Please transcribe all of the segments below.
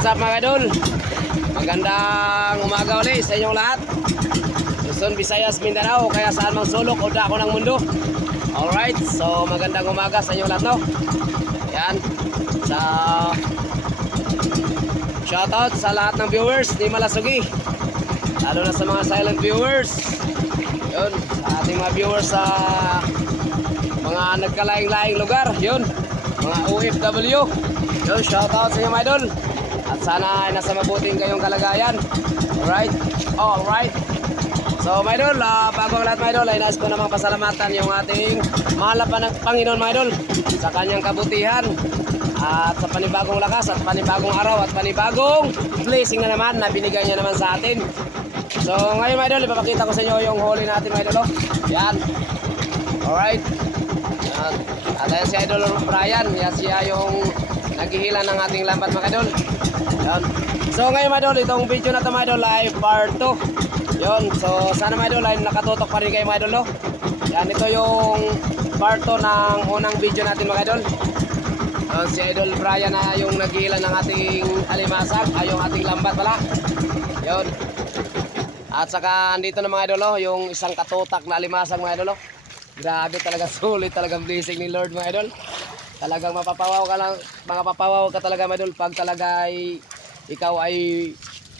what's up mga idol? Magandang umaga ulit sa inyong lahat. Luzon, Visayas, Mindanao, kaya saan mang sulok o dako ng mundo. Alright, so magandang umaga sa inyong lahat, no? Yan. Sa shoutout sa lahat ng viewers ni Malasugi. Lalo na sa mga silent viewers. Yun, sa ating mga viewers sa mga nagkalaing-laing lugar. Yun, mga OFW. Yun, shoutout sa inyo mga idol. Sana ay nasa mabuting kayong kalagayan. Alright? Alright. So mga idol, uh, bago ang lahat mga idol, ay nais ko namang pasalamatan yung ating mahal na pan- Panginoon mga idol sa kanyang kabutihan at sa panibagong lakas at panibagong araw at panibagong blessing na naman na binigay niya naman sa atin. So ngayon mga idol, ipapakita ko sa inyo yung huli natin mga idol. oh. Yan. Alright. Yan. At ayan si Idol Brian, yan siya yung naghihila ng ating lambat mga idol. Yan. So ngayon mga idol, itong video na ito mga idol ay part 2. Yun, so sana mga idol ay nakatutok pa rin kayo mga idol. No? Yan, ito yung part 2 ng unang video natin mga idol. Yun, si Idol Brian na yung naghihila ng ating alimasag, ay yung ating lambat pala. Yun. At saka andito na mga idol, oh, yung isang katutak na alimasag mga idol. oh. Grabe talaga sulit talagang blessing ni Lord mga idol. Talagang mapapawaw ka lang, mapapawaw ka talaga mga idol pag talaga ay ikaw ay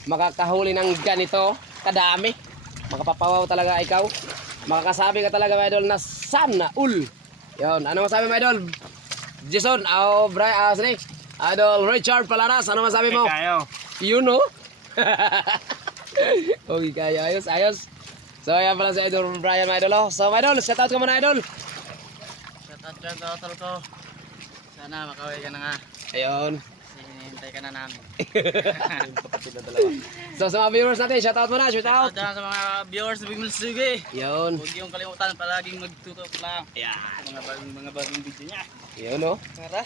makakahuli ng ganito kadami. Makapapawaw talaga ikaw. Makakasabi ka talaga mga idol na sana ul. Yon, ano masabi mga idol? Jason, oh, Brian, ah, sini. Idol Richard Palaras, ano masabi mo? Kayo. You know? okay, kaya ayos, ayos. So, ayan pala si Idol Brian, my idol. oh. So, my idol, shout out ka muna, idol. Shout out dyan hotel ko. Sana makaway ka na nga. Ayun. Kasi hinihintay ka na namin. So, sa mga viewers natin, shout out muna, shout Shout out out. dyan sa mga viewers sa Bigmil Sugi. Yun. Huwag yung kalimutan, palaging magtutok lang. Ayan. Sa mga bagong, mga bagong video niya. Yun, oh. Tara.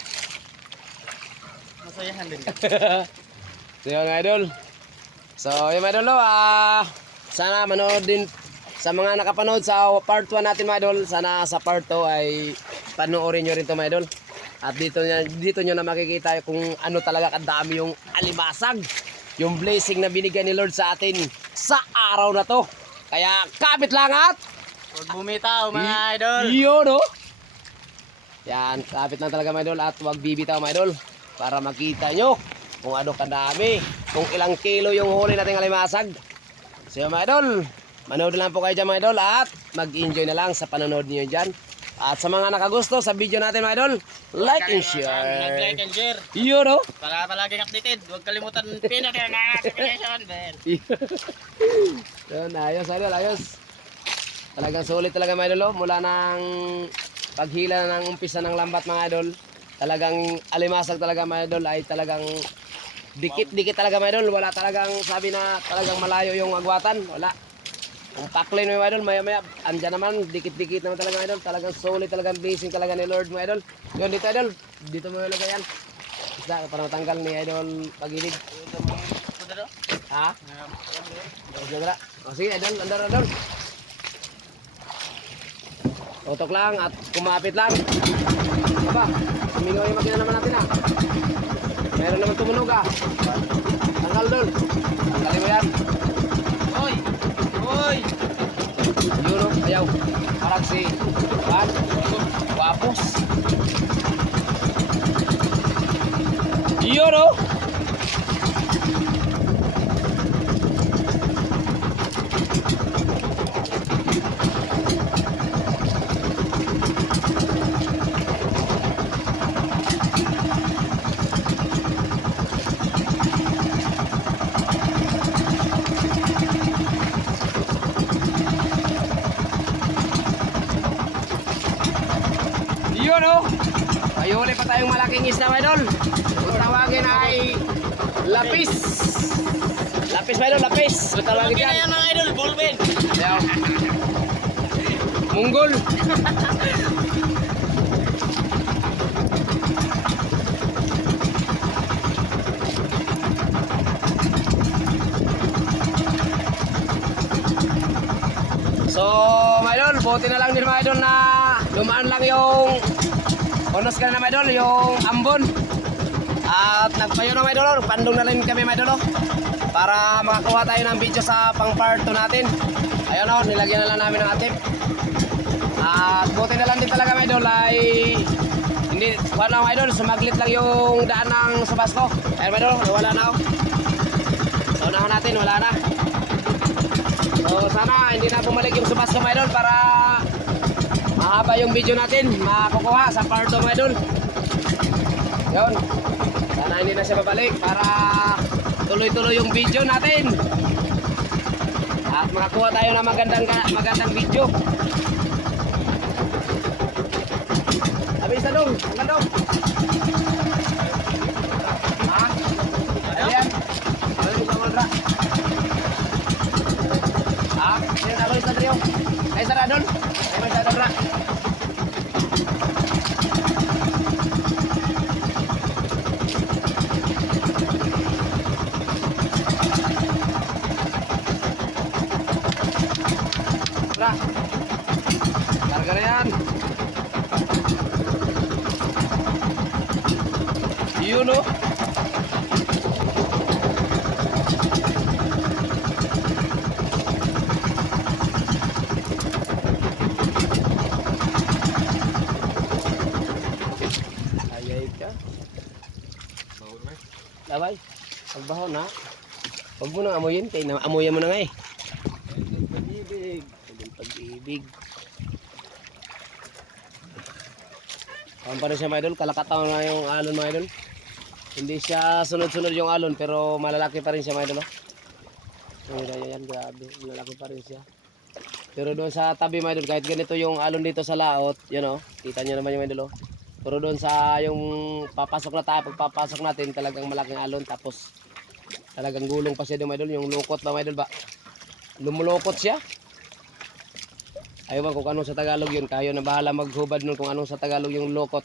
Masayahan din. So, yun, idol. So, yun, idol, oh, ah, sana manood din sa mga nakapanood sa part 1 natin, mga idol. Sana sa part 2 ay panoorin nyo rin to mga idol. At dito, nyo- dito nyo na makikita kung ano talaga kadami yung alimasag. Yung blessing na binigyan ni Lord sa atin sa araw na to. Kaya kapit lang at Huwag bumitaw mga idol. yun, oh. Yan, kapit lang talaga mga idol at huwag bibitaw mga idol para makita nyo kung ano kadami, kung ilang kilo yung huli nating alimasag. So mga idol, manood lang po kayo dyan mga idol at mag-enjoy na lang sa panonood niyo dyan. At sa mga nakagusto sa video natin mga idol, like and share. and share. Yun, oh. Para palaging updated. Huwag kalimutan pinat na notification bell. Yun, ayos, idol, ayos. Talagang sulit talaga mga idol, oh. mula ng paghila ng umpisa ng lambat mga idol. Talagang alimasag talaga mga idol ay talagang dikit-dikit talaga mga idol. Wala talagang sabi na talagang malayo yung agwatan. Wala. Kung paklin mo idol, maya maya, andyan naman, dikit-dikit naman talaga idol. Talagang solid talagang blessing talaga ni Lord mga idol. Yun dito idol, dito mo ilagay yan. Isa, para matanggal ni idol pag-ibig. Ha? O, sige, idol, andar, idol. Tutok lang at kumapit lang. Aba, sumingaw yung makina naman natin ah. Meron naman tumunog ah. Tanggal doon. Tanggalin mo yan. Hoy! Hoy! Yun o, ayaw. Parang si, Juan, Wapos. Yun o. ating isda mga idol. Kung tawagin ay lapis. Lapis mga idol, Tawagin na yan. mga idol, ballpen. Yaw. Munggol. So, mga idol, buti na lang din mga idol na dumaan lang yung bonus ka na mga idol, yung ambon. At nagpayo na mga idol, pandong na rin kami mga idol. oh, Para makakuha tayo ng video sa pang part 2 natin. Ayun o, nilagyan na lang namin ng atip. At buti na lang din talaga mga idol ay hindi, wala mga idol, sumaglit lang yung daan ng sabas ko. Ayun mga idol, wala na oh. So, unahan natin, wala na. So sana hindi na bumalik yung subas ko mga idol para mahaba yung video natin makukuha sa part 2 mga idol. Yun. Sana hindi na siya babalik para tuloy-tuloy yung video natin. At makakuha tayo ng magandang magandang video. Sabi isa dong, ang dong. Ha? Ayan. Ayan, isa mo dra. Ah, yan ako isa trio. Ay sa sa radon. Ra. Karga na yan. Yun o. Ayay ka. Labay. Pagbaho na. Huwag mo nang amuyin. Kaya na amuyan mo na nga eh. Pag-ibig. Pag-ibig. Kawan pa rin siya mga idol. Kalakataon na yung alon mga idol. Hindi siya sunod-sunod yung alon pero malalaki pa rin siya mga idol. Ayan, ayan, ayan, grabe. Malalaki pa rin siya. Pero doon sa tabi mga idol, kahit ganito yung alon dito sa laot, yun oh, kita nyo naman yung mga idol oh. Pero doon sa yung papasok na tayo, pagpapasok natin, talagang malaking alon. Tapos talagang gulong pa siya doon idol, yung lukot mga idol ba? Lumulukot siya. Ayaw kung ano sa Tagalog yun, kayo na bahala maghubad nun kung anong sa Tagalog yung lukot.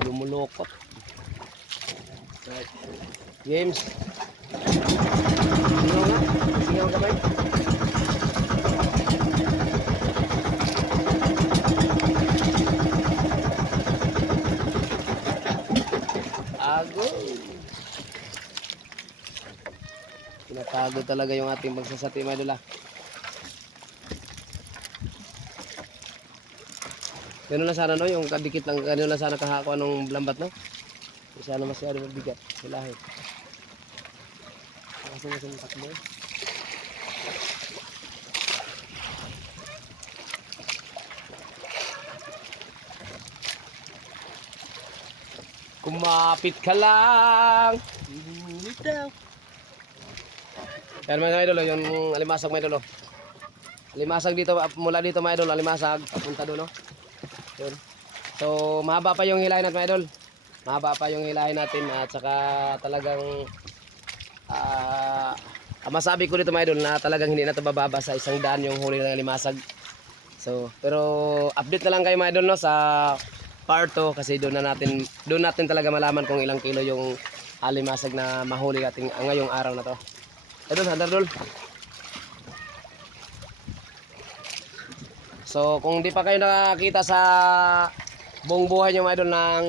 Lumulukot. James. Singaw nga. Singaw ka ba? Ago. Pinatago talaga yung ating idol ah. Ganun lang sana no, yung kadikit lang, ganun lang sana kahako anong lambat no. Hindi sana masyado mabigat, hilahin. Kasi mas yung takbo. eh. Kumapit ka lang. Daw. Yan mga idol, oh, yung alimasag mga idol. oh. Alimasag dito, ah, mula dito mga idol, alimasag, papunta doon. Oh. Yun. So, mahaba pa yung hilahin natin mga idol. Mahaba pa yung hilahin natin at saka talagang ah ang masabi ko dito mga idol na talagang hindi na ito bababa sa isang daan yung huli ng alimasag. So, pero update na lang kayo mga idol no sa part 2 kasi doon na natin doon natin talaga malaman kung ilang kilo yung alimasag na mahuli ating ah, ngayong araw na to. Idol, handar dol. So, kung di pa kayo nakakita sa buong buhay nyo mga idol ng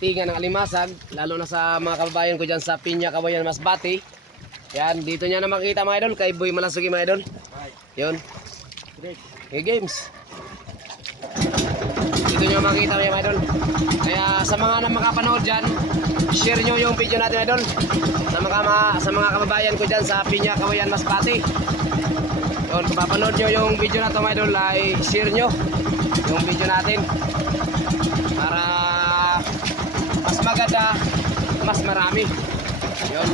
tinga ng alimasag, lalo na sa mga kababayan ko dyan sa Pinya, Kabayan, Masbati, yan, dito nyo na makita mga idol, kay Boy Malasugi mga idol. Yun. Okay, games. Dito nyo makita mga idol. Kaya sa mga na makapanood dyan, share nyo yung video natin idol. Sa mga, sa mga kababayan ko dyan sa Pinya, Kawayan, Masbati. Yun, kung papanood nyo yung video na to idol, ay share nyo yung video natin. Para mas maganda, mas marami. Yun.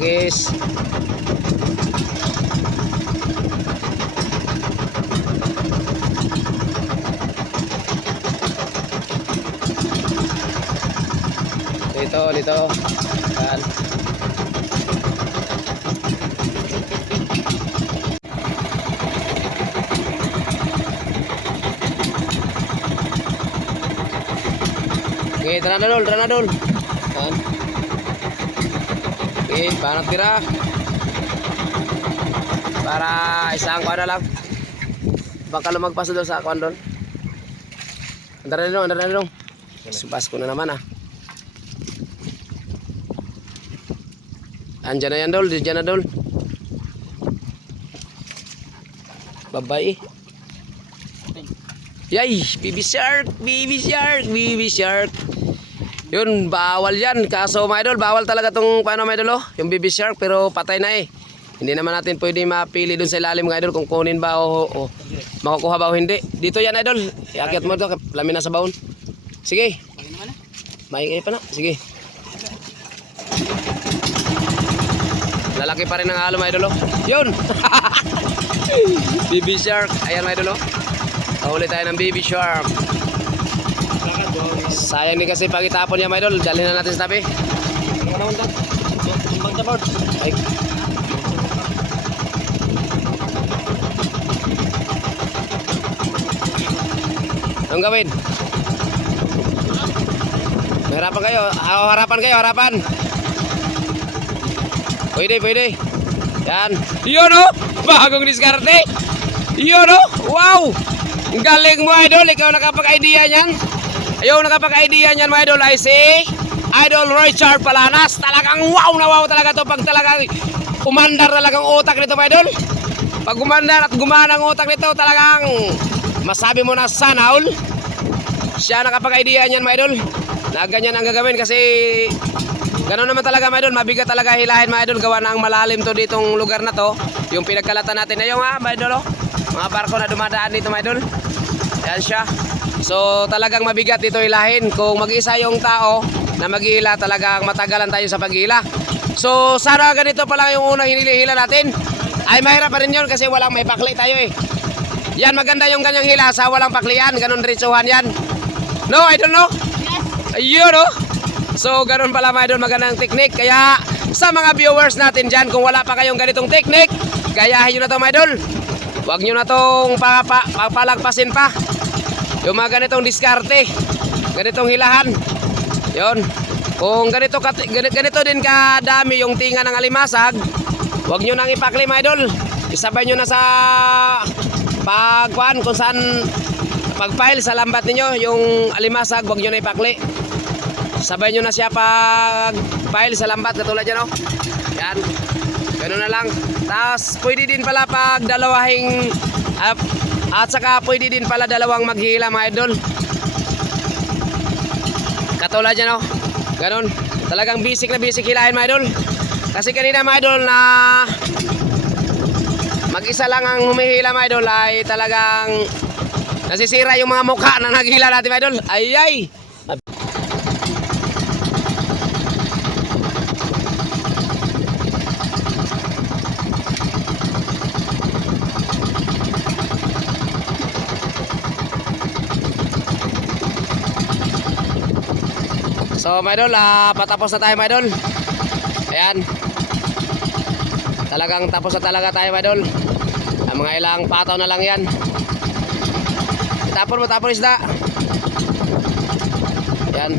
Bilis. Dito, dito. Yan. Okay, tara na dol. Okay, paano tira? Para isang kuha na lang. Baka lumagpas doon sa kuha doon. Andar na dong, andar na dong. Subas ko na naman ah. Andyan na yan dol, diyan na dol. Babae. Yay! Baby shark! Baby shark! Baby shark! Yun, bawal yan. Kaso mga idol, bawal talaga tong paano mga idol oh? Yung baby shark pero patay na eh. Hindi naman natin pwede mapili dun sa ilalim mga idol kung kunin ba o, o makukuha ba o hindi. Dito yan idol. Iakyat mo ito, lamin na sa baon. Sige, maingay pa na. Sige. Lalaki pa rin ang halo mga idol oh. Yun! baby shark. Ayan mga idol oh. Nahuli tayo ng baby shark. Sayang din kasi pag itapon niya idol. Dalhin na natin sa tabi. Ano naman dad? Timbang sa board. Ay. Anong gawin? Harapan kayo. Ah, harapan kayo, harapan. Pwede, pwede. Yan. Yun oh! Bagong diskarte. Yun oh! Wow! Galing mo, idol. Ikaw nakapag-idea niyan. Ayaw nakapag-idea niyan, mga idol. I see. Idol Richard Palanas. Talagang wow na wow talaga to pag talagang umandar talagang utak nito, mga idol. Pag umandar at gumana ang utak nito, talagang masabi mo na sana. Siya nakapag-idea niyan, mga idol. Na ganyan ang gagawin kasi Ganun naman talaga mga idol, mabigat talaga hilahin mga idol gawa ng malalim to ditong lugar na to. Yung pinagkalatan natin na yung ha, mga idol oh. Mga barko na dumadaan dito mga idol. Yan siya. So talagang mabigat dito hilahin. Kung mag-isa yung tao na mag-ihila talagang matagalan tayo sa pag-ihila. So sana ganito pa lang yung unang hinilihila natin. Ay mahirap pa rin yun kasi walang may pakli tayo eh. Yan maganda yung ganyang hila sa walang paklian. Ganun ritsuhan yan. No, I don't know. Ayun oh. So, ganun pala mga idol, magandang technique. Kaya, sa mga viewers natin dyan, kung wala pa kayong ganitong technique, gayahin nyo na to mga idol. Huwag nyo na tong pa, pa, papalagpasin pa. Yung mga ganitong diskarte, ganitong hilahan. Yon. Kung ganito, ganito, din kadami yung tinga ng alimasag, huwag nyo nang ipakli idol. Isabay nyo na sa pagkuhan kung saan pag-file sa lambat ninyo, yung alimasag, huwag nyo na ipakli. Sabay nyo na siya pag file sa lambat katulad yan oh. Yan. Ganun na lang. Tapos pwede din pala pag dalawahing ah, at saka pwede din pala dalawang maghila mga idol. Katulad yan oh. Ganun. Talagang basic na basic hilahin mga idol. Kasi kanina mga idol na mag-isa lang ang humihila mga idol ay talagang nasisira yung mga mukha na naghila natin mga idol. Ay ay. So, my idol, ah, patapos na tayo, my idol. Ayan. Talagang tapos na talaga tayo, my idol. Ang mga ilang pataw na lang yan. Tapon mo, tapon isda. Ayan.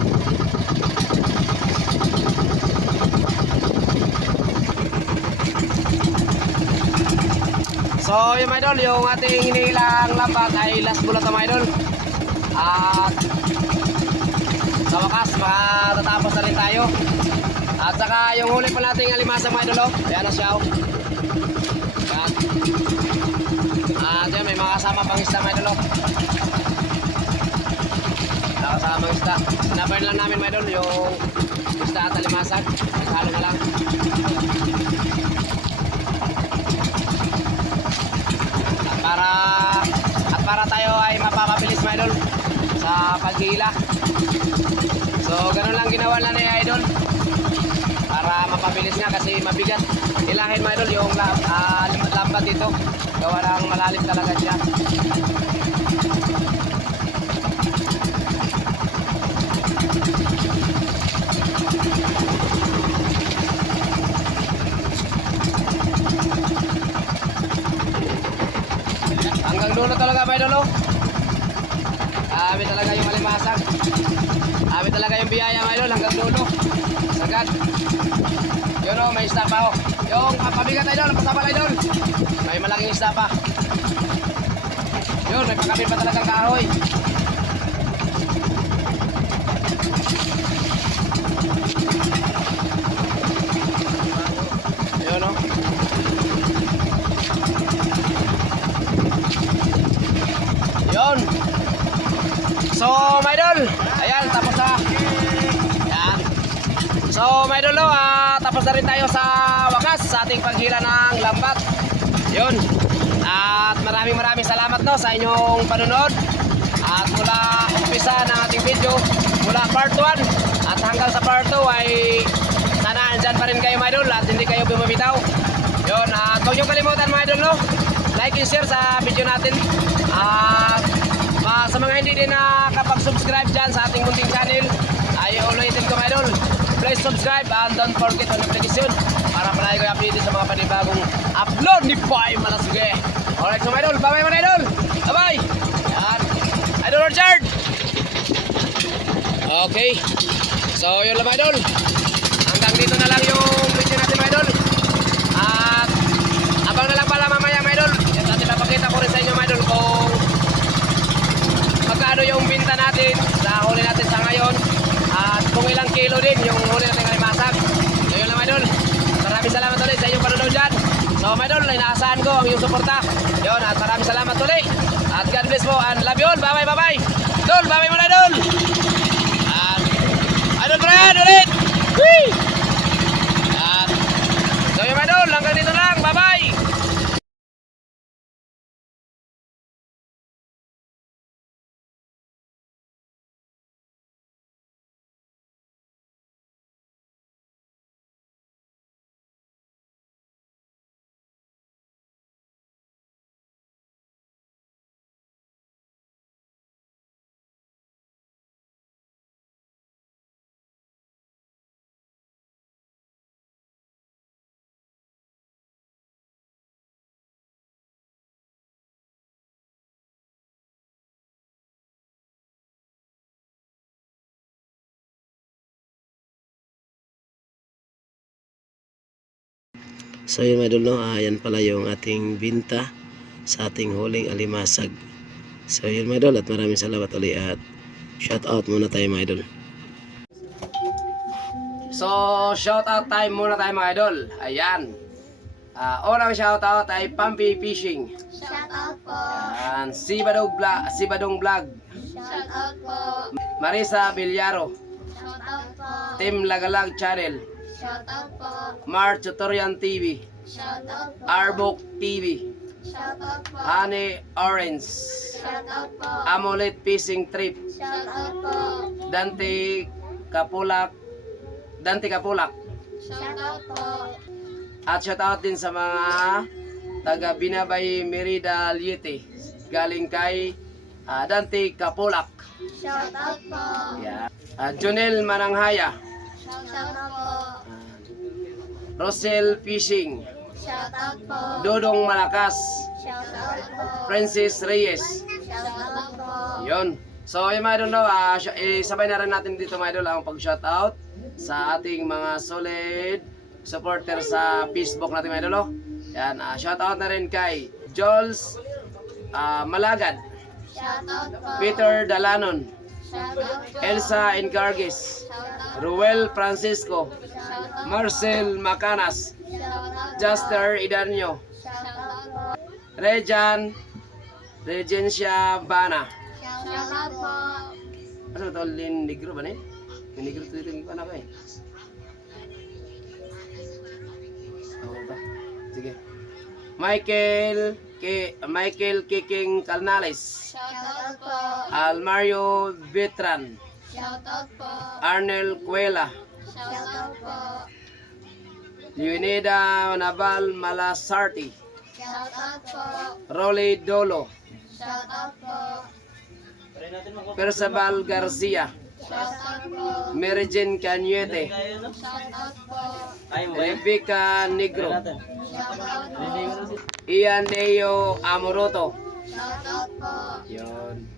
So, yung my idol, yung ating inilang lambat ay last bullet na, my idol. At sa wakas, makatatapos na rin tayo. At saka yung huli pa nating alimasang mga idolo, ayan na siya. oh. Yan. At yan, may mga kasama pang isda mga idolo. Mga kasama pang isda. Sinabay lang namin mga idol yung isda at alimasag. Halo na lang. At para at para tayo ay mapapabilis mga idol sa paghila. So, ganun lang ginawa na ni Idol. para mapabilis nga kasi mabigat. Ilahin mga idol yung lam, ah, lambat dito. Gawa ng malalim talaga siya. Hanggang dulo talaga mga idol oh. Kami talaga yung malimasag. Kami talaga yung biyaya mga idol hanggang dulo. Sagad. Yun o, may isda pa o. Yung ah, pabigat idol, pasabal idol. May malaking isda pa. Yun, may pakapit pa talagang kahoy. Yun o. Yun. So, my idol, ayan, tapos na. Ayan. So, my idol, no, ah, tapos na rin tayo sa wakas sa ating paghila ng lambat. Yun. At maraming maraming salamat no sa inyong panonood. At mula umpisa ng ating video, mula part 1 at hanggang sa part 2 ay sana andyan pa rin kayo mga idol at hindi kayo bumabitaw. Yun, at huwag niyong kalimutan mga idol no, like and share sa video natin. At Ma, sa mga hindi din nakapag-subscribe dyan sa ating munting channel, ay ulitin ko idol. Please subscribe and don't forget on notification para palagi ko update sa mga panibagong upload ni Pai Malasige. Alright, so mga idol, bye-bye mga idol. Bye-bye. Yan. Idol Richard. Okay. So, yun lang mga idol. Hanggang dito na lang yung video natin mga idol. At abang na lang pala mamaya mga idol. At natin papakita ko rin sa inyo mga idol kung magkano yung binta natin sa huli natin sa ngayon at kung ilang kilo din yung huli natin kalimasag so yun lang mga idol maraming salamat ulit sa inyong panonood dyan. So mga idol inaasahan ko ang iyong suporta. Yun at maraming salamat ulit. At God bless po and love you all. Bye bye bye bye idol bye bye mga idol at idol Brian ulit So yun mga idol, no? Ah, yan pala yung ating binta sa ating huling alimasag. So yun mga idol at maraming salamat ulit at shout out muna tayo mga idol. So shout out time muna tayo mga idol. Ayan. Ah, unang shout out ay Pampi Fishing. Shout out po. Ayan, Sibadong Vlog, Sibadong Vlog. Shout out po. Marisa Bilyaro, Shout out po. Team Lagalag Channel, Shout out po. Mar Tutorial TV, Shout out po. Arbok TV, Shout out po. Honey Orange, Shout out po. Amulet Fishing Trip, Shout out po. Dante Kapulak, Dante Kapulak. Shout out po. At shout out din sa mga taga Binabay Merida Liete galing kay ah, Dante Kapulak. Shout out po. Yeah. Ah, Jonel Mananghaya, Shout out po. Ah, Rosel Fishing, Shout out po. Dodong Malakas, Shout out po. Francis Reyes. Shout out po. Yon. So, yung mga idol, no, ah, eh, sabay na rin natin dito mga idol ang pag-shoutout sa ating mga solid supporter sa Facebook natin mga idol. no. Yan, ah, shoutout na rin kay Jules ah, Malagad, Shout out po. Peter Dalanon. Elsa out. Ruel Francisco. Marcel Macanas. Juster Idanyo. Rejan, Regencia Bana. Ano to, Lin Negro ba ni? Lin Negro to dito yung anak ko eh. Ba? Michael K Michael Kiking Calnales. Shout out po. Almario Betran. Shout out po. Arnel Cuela. Shout out po. Leonida Naval Malasarti. Shout out po. Rolly Dolo. Shout out po. Percival Garcia. Shout out po. Mary Jane Cañete. Shout out po. Rebecca Negro. Shout out po. Ian Neo Amoroto. Shout out po. Yun.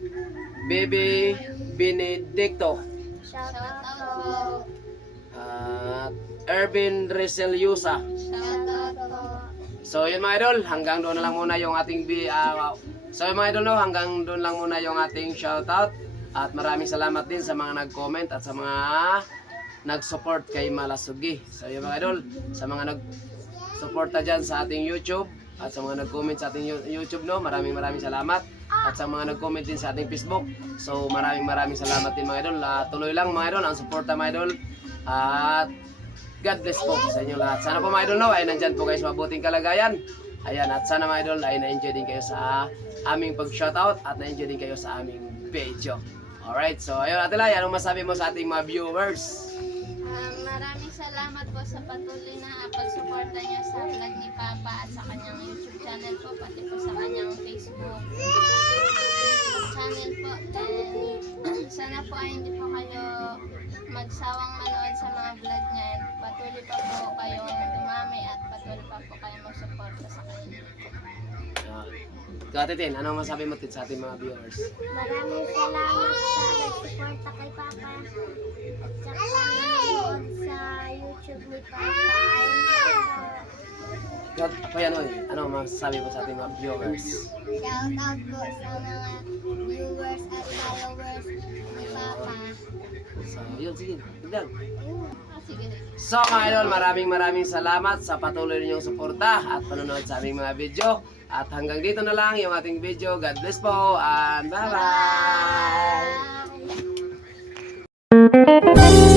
Baby Benedicto. Shout out po. At Ervin Reselyusa. Shout out po. So yun mga idol, hanggang doon na lang muna yung ating ah, So yun mga idol no, hanggang doon lang muna yung ating shoutout at maraming salamat din sa mga nag-comment at sa mga nag-support kay Malasugi. So yun mga idol, sa mga nag-suporta dyan sa ating YouTube at sa mga nag-comment sa ating YouTube no, maraming maraming salamat. At sa mga nag-comment din sa ating Facebook. So maraming maraming salamat din mga idol. Ah, tuloy lang mga idol ang suporta mga idol. At God bless po sa inyo lahat. Sana po mga idol no, ay nandyan po kayo sa mabuting kalagayan. Ayan, at sana mga idol ay na-enjoy din kayo sa aming pag-shoutout at na-enjoy din kayo sa aming video. Alright, so ayun Ate Lai, anong masabi mo sa ating mga viewers? Um, maraming salamat po sa patuloy na pagsuporta niyo sa vlog ni Papa at sa kanyang YouTube channel po, pati po sa kanyang Facebook, Facebook channel po. And sana po ay hindi po kayo magsawang manood sa mga vlog niya. Patuloy pa po kayong dumami at patuloy pa po kayong magsuporta sa kanya. Uh, Ate Tin, anong masabi mo Tin, sa ating mga viewers? Maraming salamat sa nagsuporta kay Papa at saka nanonood sa YouTube ni Papa. God, ayan oy, ano masasabi mo sa ating mga viewers? Shout out po sa mga viewers at followers ni Papa. So, yun, sige, tignan. Ah. So mga idol, maraming maraming salamat sa patuloy ninyong suporta at panonood sa aming mga video. At hanggang dito na lang yung ating video. God bless po and bye-bye! Bye.